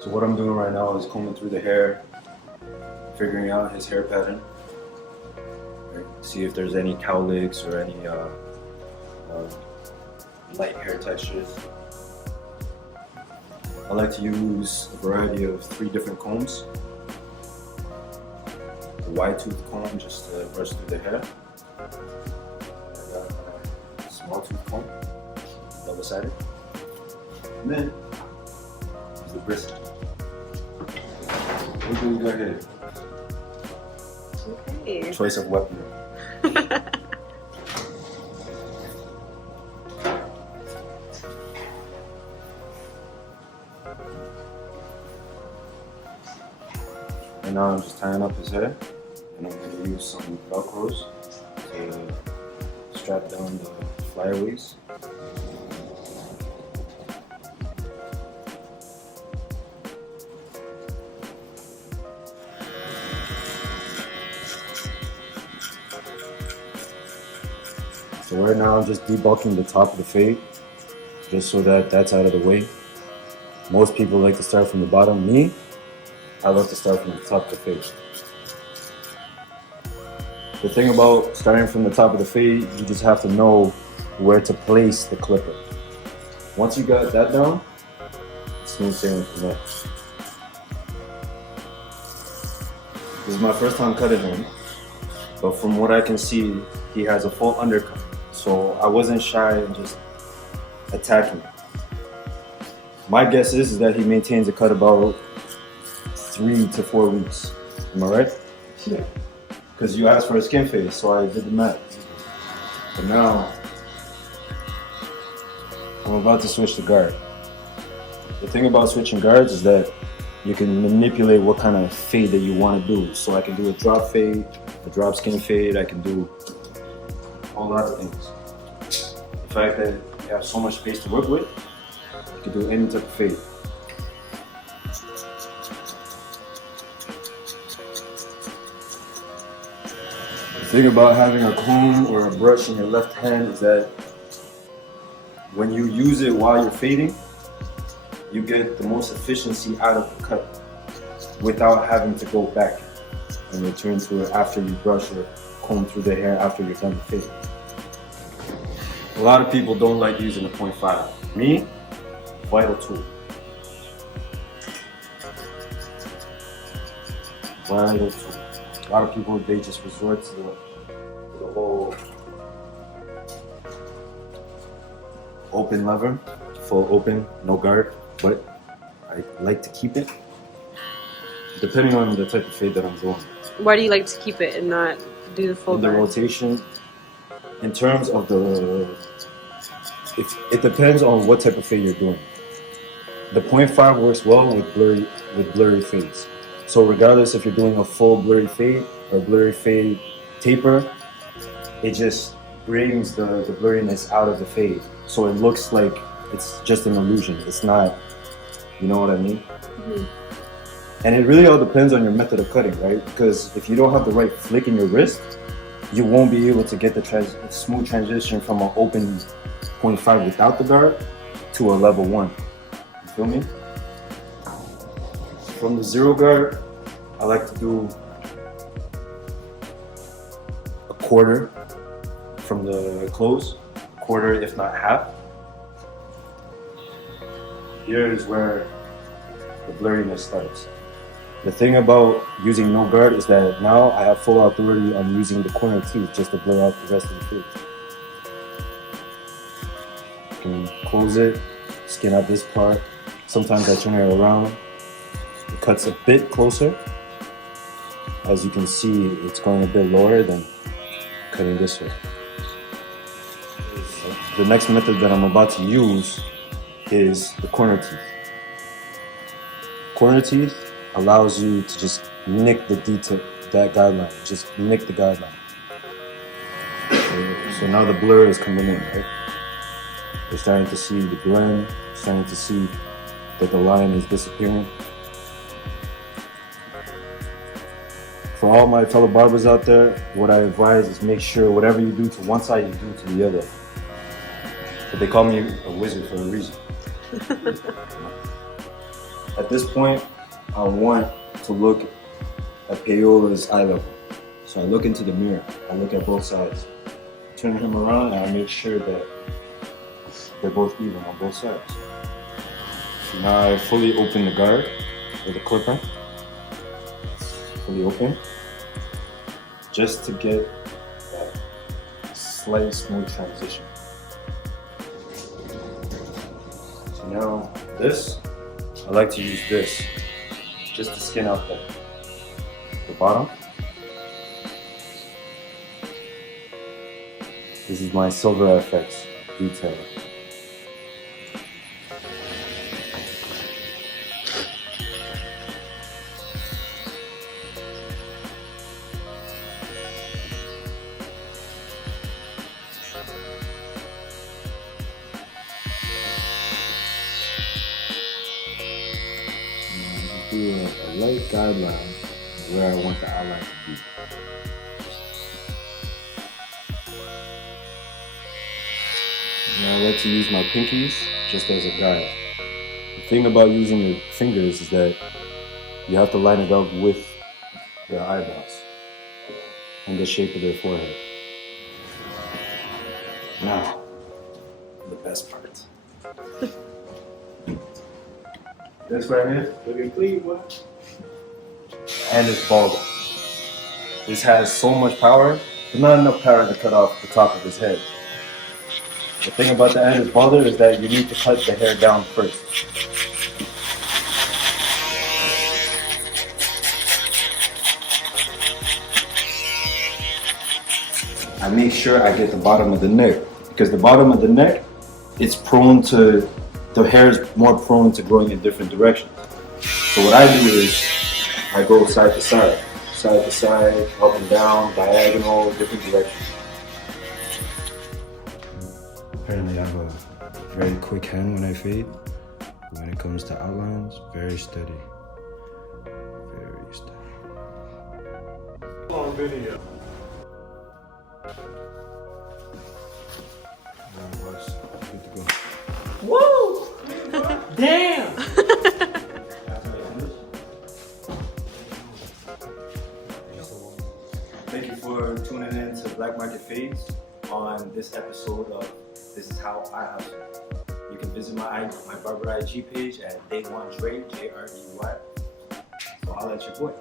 So what I'm doing right now is combing through the hair, figuring out his hair pattern. Right? See if there's any cowlicks or any light hair textures. I like to use a variety of 3 different combs. A wide tooth comb just to brush through the hair. I got a small tooth comb, double-sided. And then use the bristle. What do we got here? Okay. Choice of weapon. And now I'm just tying up his hair, and I'm going to use some velcros to strap down the flyaways. So right now I'm just debulking the top of the fade, just so that that's out of the way. Most people like to start from the bottom. Me, I love to start from the top of the fade. The thing about starting from the top of the fade, you just have to know where to place the clipper. Once you got that down, smooth sailing from there. This is my first time cutting him, but from what I can see, he has a full undercut. So I wasn't shy in just attacking. My guess is that he maintains a cut about 3 to 4 weeks. Am I right? Yeah. Because you asked for a skin fade, so I did the math. But now, I'm about to switch to guard. The thing about switching guards is that you can manipulate what kind of fade that you want to do. So I can do a drop fade, a drop skin fade, I can do a whole lot of things. The fact that you have so much space to work with, you can do any type of fade. The thing about having a comb or a brush in your left hand is that when you use it while you're fading, you get the most efficiency out of the cut without having to go back and return to it after you brush or comb through the hair after you're done the fade. A lot of people don't like using a 0.5. Me, vital tool. Vital tool. A lot of people, they just resort to the whole open lever, full open, no guard, but I like to keep it depending on the type of fade that I'm doing. Why do you like to keep it and not do the full The guard? rotation, in terms of it depends on what type of fade you're doing. The 0.5 works well with blurry fades. So regardless if you're doing a full blurry fade or blurry fade taper, it just brings the blurriness out of the fade. So it looks like it's just an illusion. It's not, you know what I mean? Mm-hmm. And it really all depends on your method of cutting, right? Because if you don't have the right flick in your wrist, you won't be able to get the smooth transition from an open 0.5 without the guard to a level 1. You feel me? From the 0 guard, I like to do a quarter from the close, quarter if not half. Here is where the blurriness starts. The thing about using no guard is that now I have full authority on using the corner teeth just to blur out the rest of the fade. You can close it, skin out this part. Sometimes I turn it around. It cuts a bit closer. As you can see, it's going a bit lower than cutting this way. The next method that I'm about to use is the corner teeth. Corner teeth allows you to just nick the detail, that guideline, just nick the guideline. So now the blur is coming in, right? We're starting to see the blend, starting to see that the line is disappearing. For all my fellow barbers out there, what I advise is make sure whatever you do to one side, you do to the other. So they call me a wizard for a reason. At this point, I want to look at Payola's eye level. So I look into the mirror. I look at both sides. Turn him around and I make sure that they're both even on both sides. So now I fully open the guard or the clipper. Fully open. Just to get that slight smooth transition. So now this, I like to use this just to skin out the bottom. This is my Silver FX detail. Do a light guideline where I want the outline to be. Now I like to use my pinkies just as a guide. The thing about using your fingers is that you have to line it up with their eyebrows and the shape of their forehead. Now, the best part. This right here, looking clean, what? And it's bald. This has so much power, but not enough power to cut off the top of his head. The thing about the Andes balder is that you need to cut the hair down first. I make sure I get the bottom of the neck, because the bottom of the neck, it's prone to, the hair is more prone to growing in different directions. So what I do is, I go side to side, up and down, diagonal, different directions. Apparently I have a very quick hand when I fade. When it comes to outlines, very steady. Very steady. On video. Good to go. Woo! Damn! Thank you for tuning in to Black Market Fades on this episode of This Is How I Hustle. You can visit my barber IG page at Day1 Jrey, Jrey. So I'll let your boy.